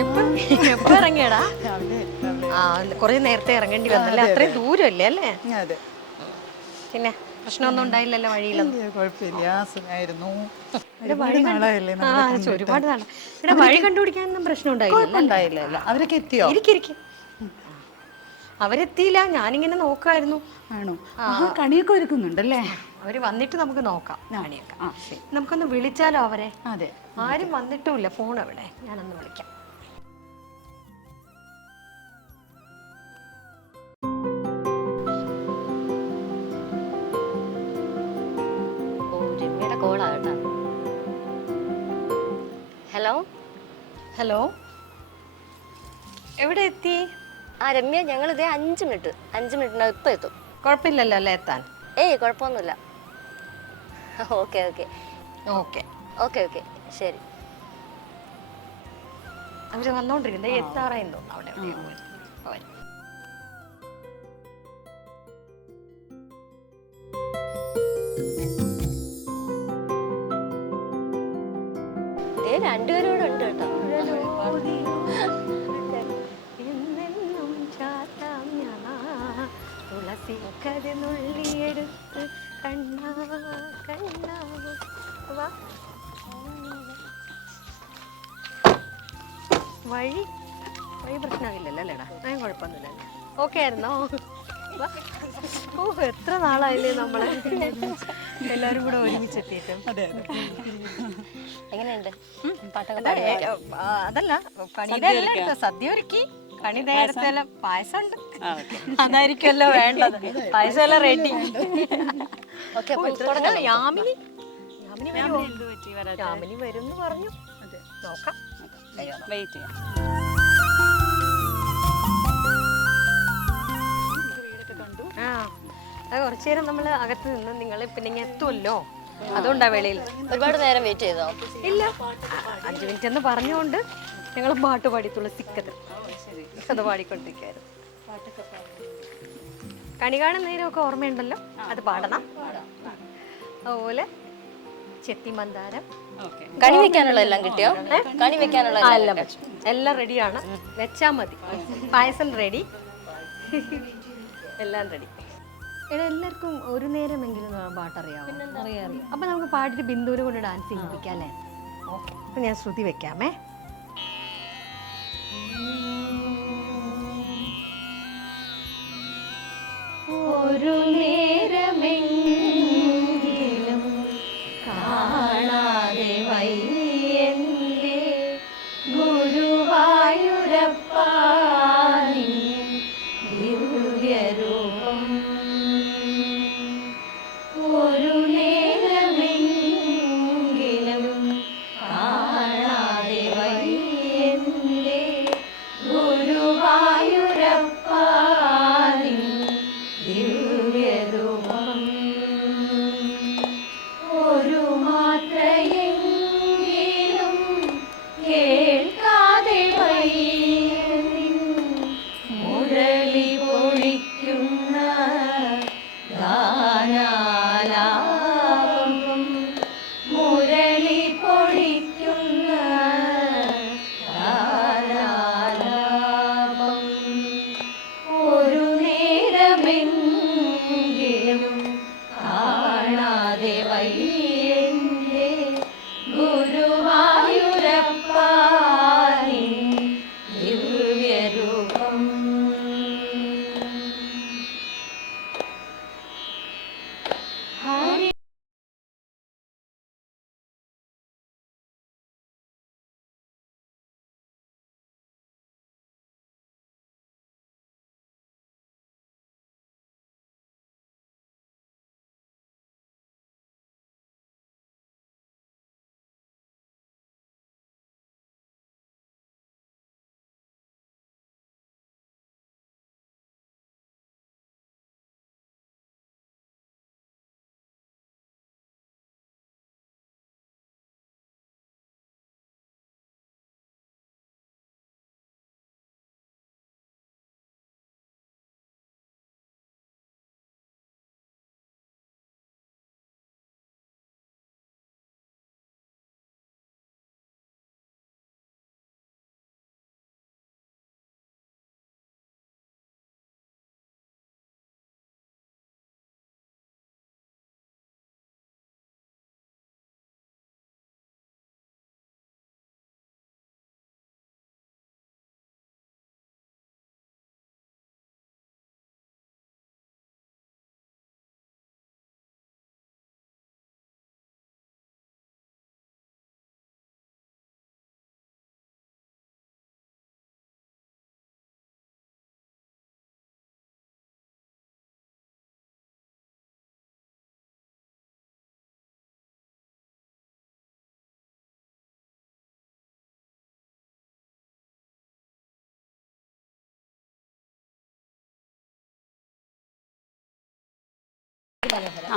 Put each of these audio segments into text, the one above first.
എപ്പോ ഇറങ്ങിയടാ? ആ കുറേ നേരത്തെ ഇറങ്ങേണ്ടി വന്നല്ലേ? അത്രയും ദൂരമല്ലേ അല്ലേ? അതെ. പിന്നെ പ്രശ്നമൊന്നും ഉണ്ടായില്ലല്ലോ വഴിയിലൊന്നും? ഒരുപാട് നാളെ. ഇവിടെ വഴി കണ്ടുപിടിക്കാനൊന്നും പ്രശ്നം ഉണ്ടായില്ല അവരൊക്കെ എത്തിയോ? ഇരിക്കിരിക്കും അവരെത്തിയില്ല. ഞാനിങ്ങനെ നോക്കായിരുന്നു ആണോ? ആ. കണിയൊക്കെ ഒരുക്കുന്നുണ്ടല്ലേ? അവർ വന്നിട്ട് നമുക്ക് നോക്കാം കാണിയൊക്കെ. നമുക്കൊന്ന് വിളിച്ചാലോ അവരെ? അതെ. ആരും വന്നിട്ടുമില്ല. ഫോൺ അവിടെ. ഞാനൊന്ന് വിളിക്കാം. ഹലോ? ഹലോ? എവിടെ എത്തി? ആ രമ്യ ഞങ്ങൾ ഇതേ അഞ്ച് മിനിറ്റ് അഞ്ച് മിനിറ്റിനകം ഇപ്പം എത്തും. കുഴപ്പമില്ലല്ലോ അല്ലേ എത്താൻ? ഏയ് കുഴപ്പമൊന്നുമില്ല. Okay okay. Okay. Okay okay. ശരി. അവർ വന്നോണ്ടിരിക്കുന്നത് എത്താറായി തോന്നുന്നു അവിടെ. ചാത്താം ഞാൻ കണ്ണാ കണ്ണാ. വാ. വഴി വഴി പ്രശ്നമില്ലല്ലോ അല്ലേടാ? അതിന് കുഴപ്പമൊന്നുമില്ലല്ലോ. ഓക്കെ ആയിരുന്നോ. ഓ എത്ര നാളായില്ലേ നമ്മൾ? എല്ലാരും കൂടെ ഒരുമിച്ചെത്തിയിട്ടും. അതെ അതെ. എങ്ങനെയുണ്ട്? അതല്ല കണിയുടെ അല്ല സദ്യ ഒരുക്കി കണി നേരത്തെല്ലാം പായസം ഉണ്ട് അതായിരിക്കുമല്ലോ വേണ്ടത്. പായസം എല്ലാം റെഡി ഓക്കെ യാമിനി? യാമിനി വരും എന്ന് പറഞ്ഞു. നോക്കാം. വെയിറ്റ് ചെയ്യാം. ആ അത് കുറച്ചു നേരം നമ്മൾ അകത്ത് നിന്ന് നിങ്ങൾ പിന്നെ ഇങ്ങനെ എത്തുമല്ലോ അതുകൊണ്ടാ വെളിയിൽ. ഒരുപാട് നേരം വെയിറ്റ് ചെയ്തോ? ഇല്ല. അഞ്ചു മിനിറ്റ് എന്ന് പറഞ്ഞുകൊണ്ട് ഞങ്ങൾ പാട്ട് പാടി സിക്കത് അത് പാടിക്കൊണ്ടിരിക്കുകയായിരുന്നു. കണി കാണുന്ന നേരമൊക്കെ ഓർമ്മയുണ്ടല്ലോ? അത് പാടണം. അതുപോലെ ചെത്തി മന്ദാരം. ഓക്കെ. കണി വെക്കാനുള്ള എല്ലാം കിട്ടിയോ? കണി വെക്കാനുള്ള എല്ലാം എല്ലാം എല്ലാം റെഡിയാണ് വെച്ചാ മതി. പായസം റെഡി എല്ലാം റെഡി. എടാ എല്ലാവർക്കും ഒരു നേരമെങ്കിലും പാട്ടറിയാമോ അറിയാം അപ്പൊ നമുക്ക് പാട്ടിട്ട് ബിന്ദുവിനെ കൊണ്ട് ഡാൻസ് ചെയ്യിപ്പിക്കാം അല്ലേ? ഓക്കെ അപ്പൊ ഞാൻ ശ്രുതി വെക്കാമേ.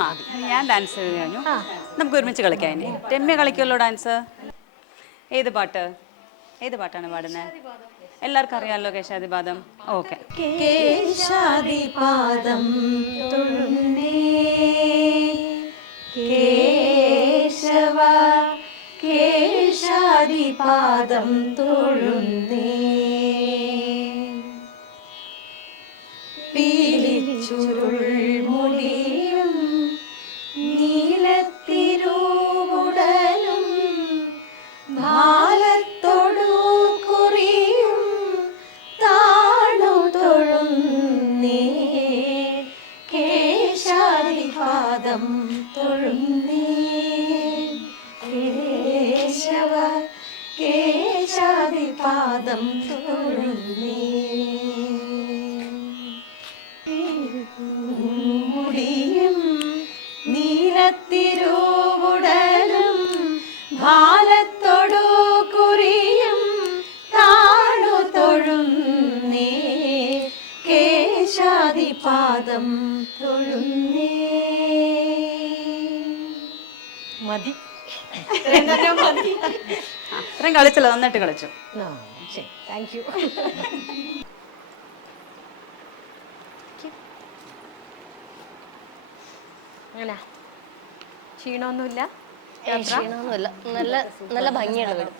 ആ ഞാൻ ഡാൻസ് ചെയ്ത് കഴിഞ്ഞു. നമുക്ക് ഒരുമിച്ച് കളിക്കാം ഇനി. രമ്യ കളിക്കുമല്ലോ ഡാൻസ് ഏത് പാട്ട്? ഏത് പാട്ടാണ് പാടുന്നത് എല്ലാവർക്കും അറിയാമല്ലോ കേശാദിപാദം. ഓക്കെ. കേശാദിപാദം കേശവ കേശാദിപാദം തൊഴുന്നേ. പീലിച്ചുരുൾ കേശാദിപാദം തൊഴുന്നേ കളിച്ചല്ലോ നന്നായിട്ട് കളിച്ചു. താങ്ക് യു അങ്ങനെ. ക്ഷീണമൊന്നുമില്ല? ക്ഷീണമൊന്നുമില്ല. നല്ല നല്ല ഭംഗിയുള്ള വീട്?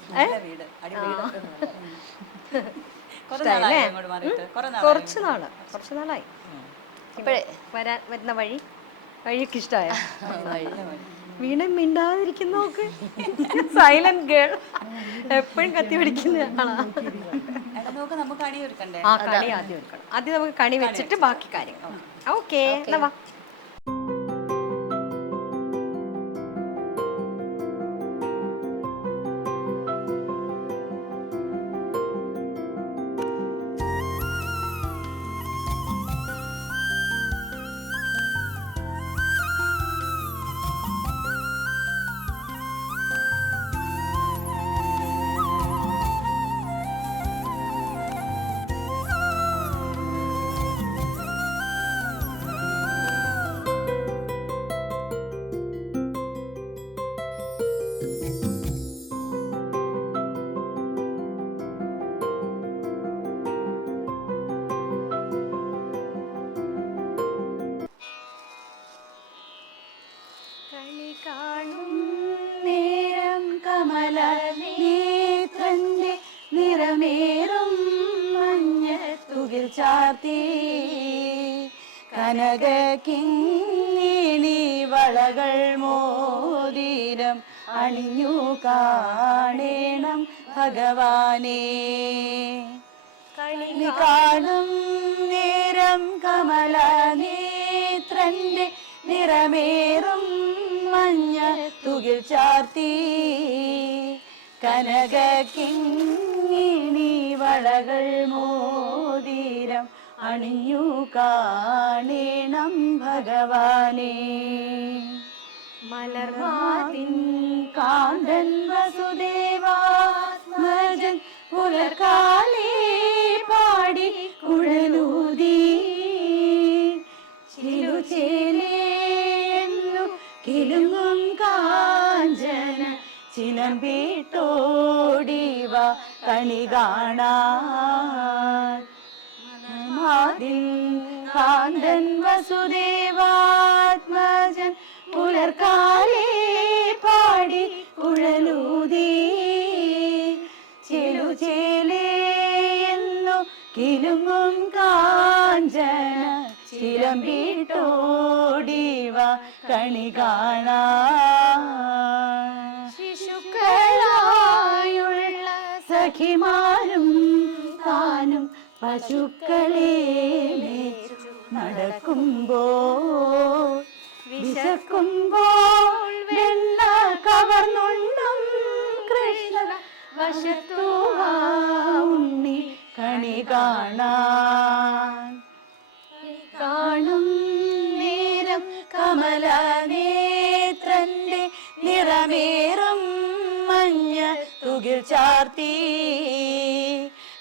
കുറച്ച് നാൾ. കുറച്ച് നാളായി. ഇപ്പോഴേ വരാൻ വരുന്ന വഴി? വഴിയൊക്കെ ഇഷ്ടമായ? വീണ മിണ്ടാതിരിക്കുന്ന നോക്ക് സൈലന്റ് ഗേൾ എപ്പോഴും കത്തി പിടിക്കുന്ന ആളാ. നമുക്ക് ഒരുക്കണ്ടേ? ആ കണി ആദ്യം എടുക്കണം ആദ്യം നമുക്ക് കണി വെച്ചിട്ട് ബാക്കി കാര്യങ്ങൾ. ഓക്കെ എന്നാ വളകൾ മോതിരം അണിഞ്ഞു കാണേണം ഭഗവാനെ. കണി കാണും നേരം കമല നേത്രന്റെ നിറമേറും മഞ്ഞ തുകിൽ ചാർത്തി. കനക കിങ്ങിണി വളകൾ മോതിരം അണിഞ്ഞു കാണേണം ഭഗവാനേ. മലർവാതിൻ കാന്തൻ വസുദേവാത്മജൻ പുലർക്കാലേ പാടി കുഴലൂതി ചിരുചേലേന്നു കിലുങ്ങും കാഞ്ചന ചിലമ്പീട്ടോടിവ കണി കാണാൻ. കാന്തൻ വസുദേവാത്മജൻ പുലർക്കാലേ പാടി കുഴലൂതി ചെലുചേലേന്നു കിലുങ്ങും കാഞ്ചന ചിലമ്പിട്ടോടിവ കണി കാണാൻ ശിശുക്കളായുള്ള സഖിമാരും താനും പശുക്കളെ നടക്കുമ്പോ വിശക്കുമ്പോൾ വെള്ള കവർന്നുണ്ണം കൃഷ്ണ വശത്തു ഉണ്ണി കണി കാണാൻ. കാണും നേരം കമല നേത്രന്റെ നിറമേറും മഞ്ഞ തുകിൽ ചാർത്തി.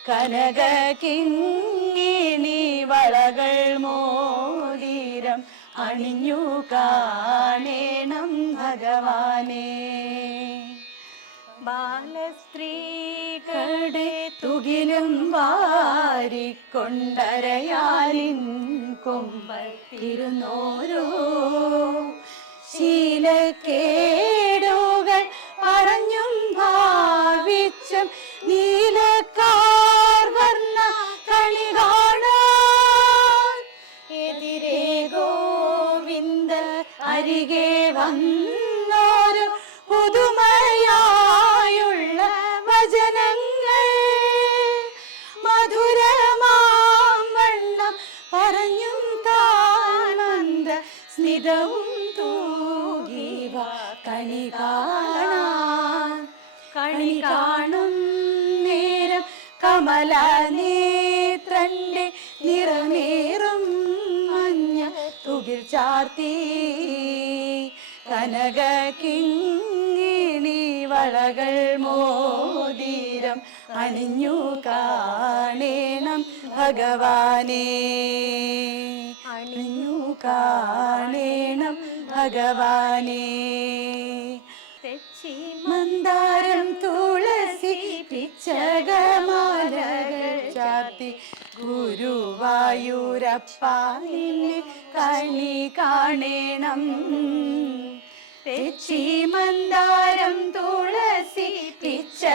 കനക കിങ്ങിണി വളകൾ മോതിരം അണിഞ്ഞു കാണേണം ഭഗവാനെ. ബാലസ്ത്രീകളുടെ തുകിലും വാരിക്കൊണ്ടരയാലിൻ കൊമ്പത്തിരുന്നോരോ ശീലക്കേടുകൾ പറഞ്ഞും ഭാവിച്ചും നീലക്കാർ വന്നോരു പുതുമയായുള്ള വചനങ്ങൾ. മധുരമാം വണ്ണം പറഞ്ഞും താനന്ദ സ്നിതവും തൂകിവ കണി കാണാൻ. കണി കാണും നേരം കമല നേത്രന്റെ നിറമേറും മഞ്ഞ തുകിൽ ചാർത്തി കനക കിങ്ങിണി വളകൾ മോതിരം അണിഞ്ഞു കാണേണം ഭഗവാനെ. അണിഞ്ഞു കാണേണം ഭഗവാനെ. മന്ദാരം തുളസി പിച്ചകമാലകൾ ചാർത്തി ഗുരുവായൂരപ്പ കണി കാണേണം. തെച്ചി മന്ദാരം തുളസി പിച്ചകമാലകൾ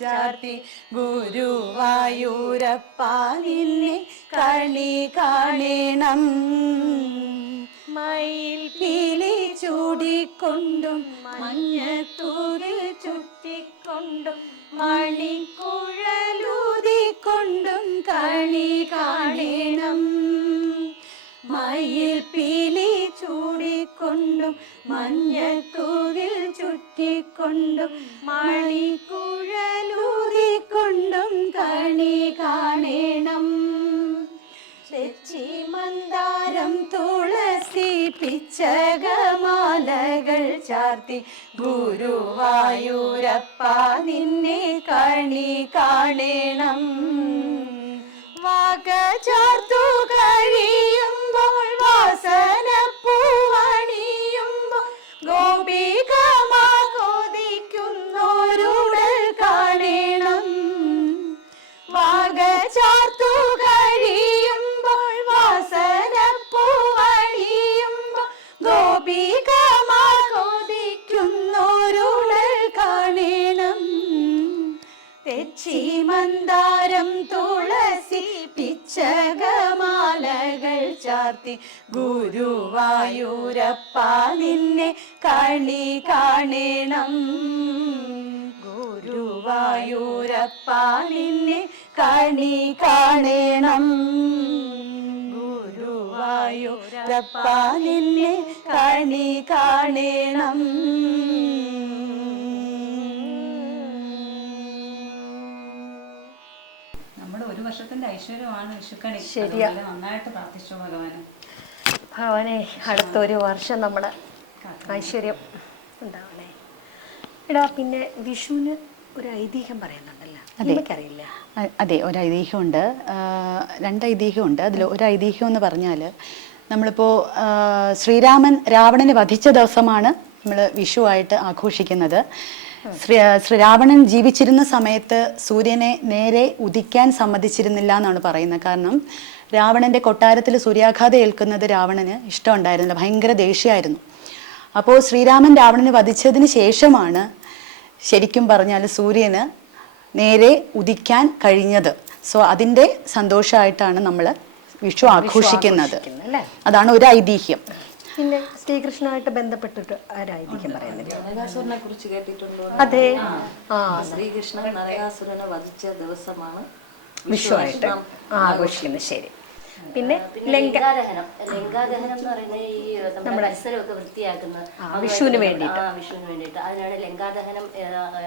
ചാർത്തി. ഗുരുവായൂരപ്പ നിന്നെ കണി കാണണം. മയിൽ പീലി ചൂടിക്കൊണ്ടും മഞ്ഞത്തൂരിൽ ചുറ്റിക്കൊണ്ടും മണിക്കുഴലൂതിക്കൊണ്ടും ചൂടിക്കൊണ്ടും മഞ്ഞത്തൂരിൽ ചുറ്റിക്കൊണ്ടും മണിക്കുഴലൂതിക്കൊണ്ടും കണി കാണേണം. തെച്ചി മന്ദാരം തുളസി പിച്ചകമാലകൾ ചാർത്തി ഗുരുവായൂരപ്പ നിന്നെ കണി കാണേണം. വാക ചാർത്തു കഴിയുമ്പോൾ വാസന ചാർത്തു കഴിയുമ്പോൾ വാസന പൂവണിയുമ്പോൾ ഗോപികമാർ കൊതിക്കുന്നോരുടൽ കാണണം. തെച്ചി മന്ദാരം തുളസി പിച്ചകമാലകൾ ചാർത്തി ഗുരുവായൂരപ്പ നിന്നെ കണി കാണണം. ഗുരുവായൂരപ്പ നിന്നെ കണി കാണണം. ഗുരുവായൂരപ്പ നിന്നെ കണി കാണണം. നമ്മുടെ ഒരു വർഷത്തിന്റെ ഐശ്വര്യമാണ് വിഷുക്കണി. ശരിയാ. നന്നായിട്ട് പ്രാർത്ഥിച്ചു ഭഗവാനെ. ഭഗവാനെ അടുത്തൊരു വർഷം നമ്മുടെ ഐശ്വര്യം ഉണ്ടാവണേ. എടാ പിന്നെ വിഷുവിന് ഒരു ഐതിഹ്യം പറയുന്നുണ്ടല്ലോ എനിക്കറിയില്ല അതെ ഒരു ഐതിഹ്യമുണ്ട് രണ്ട് ഐതിഹ്യമുണ്ട് അതിൽ ഒരു ഐതിഹ്യം എന്ന് പറഞ്ഞാൽ നമ്മളിപ്പോൾ ശ്രീരാമൻ രാവണനെ വധിച്ച ദിവസമാണ് നമ്മൾ വിഷുവായിട്ട് ആഘോഷിക്കുന്നത്. ശ്രീ ശ്രീ രാവണൻ ജീവിച്ചിരുന്ന സമയത്ത് സൂര്യനെ നേരെ ഉദിക്കാൻ സമ്മതിച്ചിരുന്നില്ല എന്നാണ് പറയുന്നത്. കാരണം രാവണന്റെ കൊട്ടാരത്തിൽ സൂര്യാഘാതം ഏൽക്കുന്നത് രാവണന് ഇഷ്ടമുണ്ടായിരുന്നില്ല. ഭയങ്കര ദേഷ്യമായിരുന്നു. അപ്പോൾ ശ്രീരാമൻ രാവണനെ വധിച്ചതിന് ശേഷമാണ് ശരിക്കും പറഞ്ഞാൽ സൂര്യന് നേരെ ഉദിക്കാൻ കഴിഞ്ഞത്. സോ അതിന്റെ സന്തോഷമായിട്ടാണ് നമ്മൾ വിഷു ആഘോഷിക്കുന്നത്. അല്ലേ അതാണ് ഒരു ഐതിഹ്യം. പിന്നെ ശ്രീകൃഷ്ണനായിട്ട് ബന്ധപ്പെട്ടിട്ട് ആരായിരിക്കും പറയുന്നത്? അതെ. ആ ശ്രീകൃഷ്ണൻ നരകാസുരനെ വധിച്ച ദിവസമാണ് വിഷു ആയിട്ട് ആഘോഷിക്കുന്നത്. ശരി. പിന്നെ ലങ്ക ലങ്കാദഹനം ലങ്കാദഹനം എന്ന് പറയുന്നത് ഈ നമ്മുടെ പരിസരമൊക്കെ വൃത്തിയാക്കുന്ന വിഷുവിന് വേണ്ടിയിട്ട്. ആ വിഷുവിന് വേണ്ടിയിട്ട്. അതിനാണ് ലങ്കാദഹനം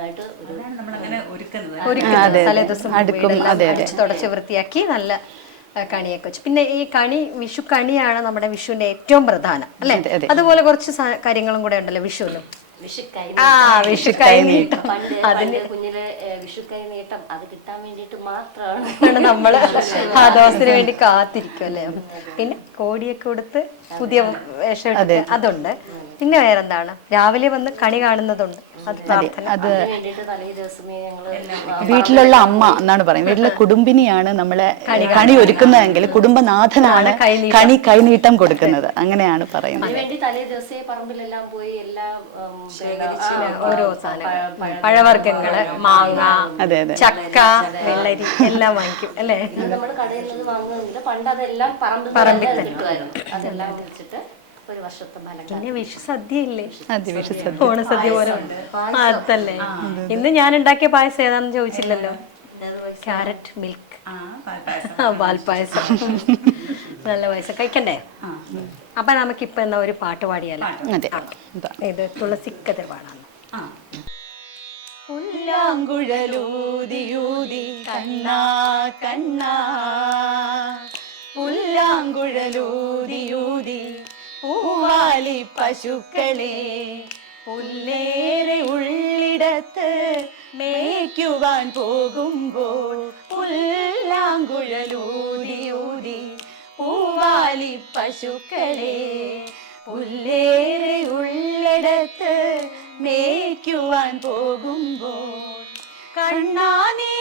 ആയിട്ട് ഒരുക്കുന്നത്. അടുക്കും, തുടച്ച് വൃത്തിയാക്കി നല്ല കണിയൊക്കെ വെച്ച്. പിന്നെ ഈ കണി വിഷു കണിയാണ് നമ്മുടെ വിഷുവിന്റെ ഏറ്റവും പ്രധാനം അല്ലെ? അതെ, അതെ. അതുപോലെ കുറച്ച് കാര്യങ്ങളും കൂടെ ഉണ്ടല്ലോ വിഷുക്കൈ ആ വിഷുക്കൈ നീട്ടം. അതിന് കുഞ്ഞിലെ വിഷുക്കൈ നീട്ടം അത് കിട്ടാൻ വേണ്ടിയിട്ട് മാത്രമാണ് നമ്മൾ ആ ദിവസത്തിന് വേണ്ടി കാത്തിരിക്കും അല്ലേ? പിന്നെ കോടിയൊക്കെ കൊടുത്ത് പുതിയ വേഷം അതുണ്ട്. പിന്നെ വേറെന്താണ്? രാവിലെ വന്ന് കണി കാണുന്നതുണ്ട്. അത് ദിവസമേ വീട്ടിലുള്ള അമ്മ എന്നാണ് പറയുന്നത്. വീട്ടിലെ കുടുംബിനിയാണ് നമ്മളെ കണി ഒരുക്കുന്നതെങ്കിൽ കുടുംബനാഥനാണ് കണി കൈനീട്ടം കൊടുക്കുന്നത്. അങ്ങനെയാണ് പറയുന്നത്. അതിന് വേണ്ടി തലേ ദിവസേ പറമ്പിലെല്ലാം പോയി എല്ലാം ഓരോ സാധനങ്ങൾ. പഴവർഗങ്ങൾ മാങ്ങ അതെ അതെ. ചക്ക വെള്ളരി എല്ലാം വാങ്ങിക്കും അല്ലേ? നമ്മൾ കടയിൽ നിന്ന് പണ്ട് അതെല്ലാം പറമ്പിൽ തന്നെ. കിട്ടുമായിരുന്നു. അതെല്ലാം വെച്ചിട്ട് ഒരു വർഷത്തെ പിന്നെ വിഷു സദ്യ. ഇല്ലേ ഓണസദ്യ പോലെ അതല്ലേ. ഇന്ന് ഞാൻ ഉണ്ടാക്കിയ പായസം ഏതാണെന്ന് ചോദിച്ചില്ലല്ലോ? Carrot milk. പാൽപ്പായസം. നല്ല പായസം. കഴിക്കണ്ടേ? അപ്പൊ നമുക്കിപ്പൊ എന്നാ ഒരു പാട്ട് പാടിയാലോ? അതെ. ഇതാ. ഇത് തുളസിക്കതിർ പാടാം പുല്ലാങ്കുഴലൂതിയൂതി കണ്ണാ കണ്ണാ. പുല്ലാങ്കുഴലൂതിയൂതി പൂവാലി പശുക്കളെ പുല്ലേറെ ഉള്ളിടത്ത് മേയ്ക്കുവാൻ പോകുമ്പോൾ പുല്ലാങ്കുഴലൂതിയൂതി പൂവാലി പശുക്കളെ പുല്ലേറെ ഉള്ളിടത്ത് മേയ്ക്കുവാൻ പോകുമ്പോൾ കണ്ണാ നീ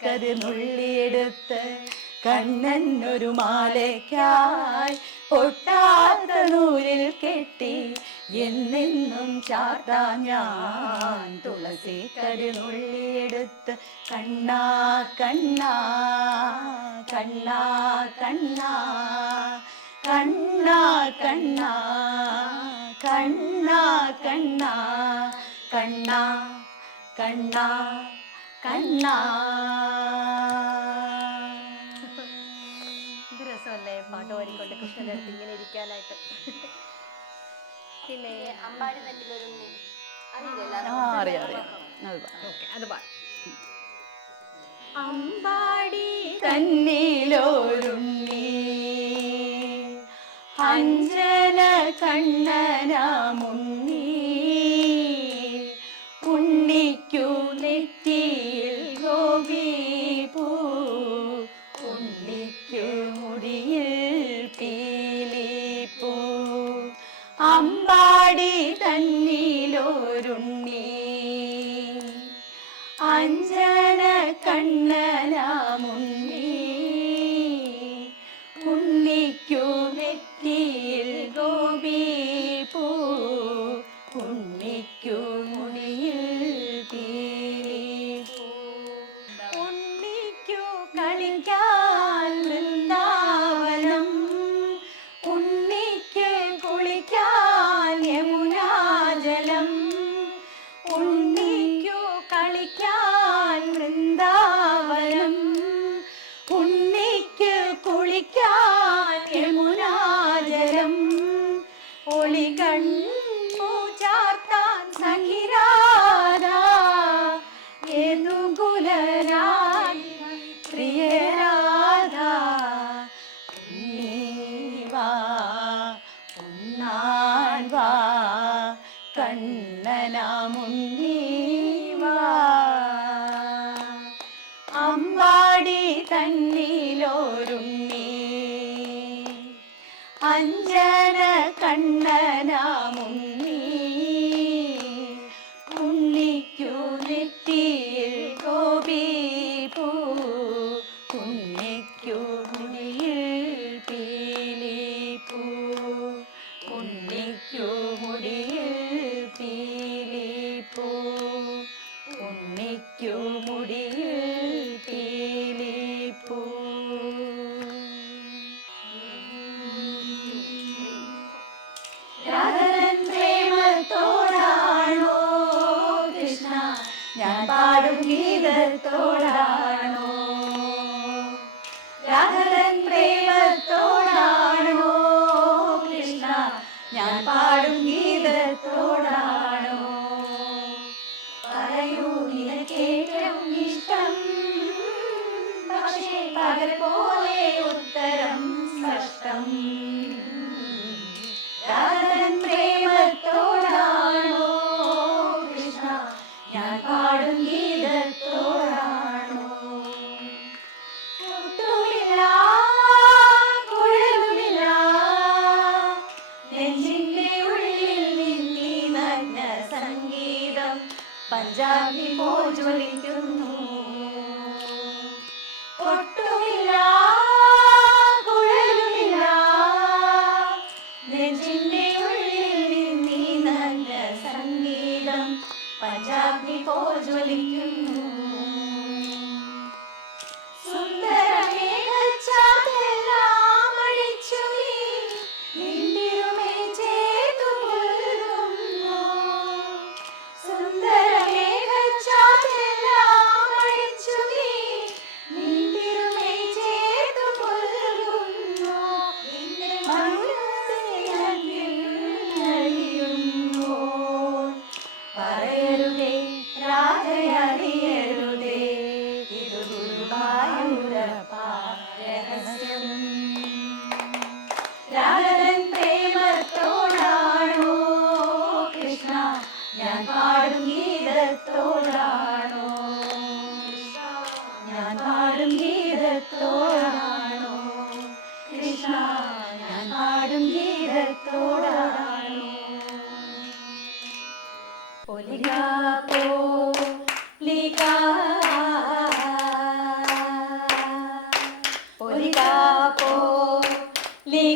തുളസിക്കത് കണ്ണൻ ഒരു മാലയ്ക്കായി പൊട്ടാത്ത നൂലിൽ കെട്ടി എന്നെന്നും ചാർത്താ ഞാൻ തുളസി കരുനുള്ളിയെടുത്ത് കണ്ണാ കണ്ണാ കണ്ണാ കണ്ണാ കണ്ണാ കണ്ണാ കണ്ണാ കണ്ണാ കണ്ണാ കണ്ണാ കണ്ണാ. ഇത് രസമല്ലേ പാട്ട് പാടിക്കൊണ്ട് കൃഷ്ണന്റെ അടുത്ത് ഇങ്ങനെ ഇരിക്കാനായിട്ട്? പിന്നെ അമ്പാടി തന്നിലൊരുണ്ണി ആ അറിയാം അറിയാം. അത്. ഓക്കെ അത് പാടാം അമ്പാടി തന്നിലോരുണ്ണി. അഞ്ജന കണ്ണനാമുണ്ണി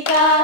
Sita.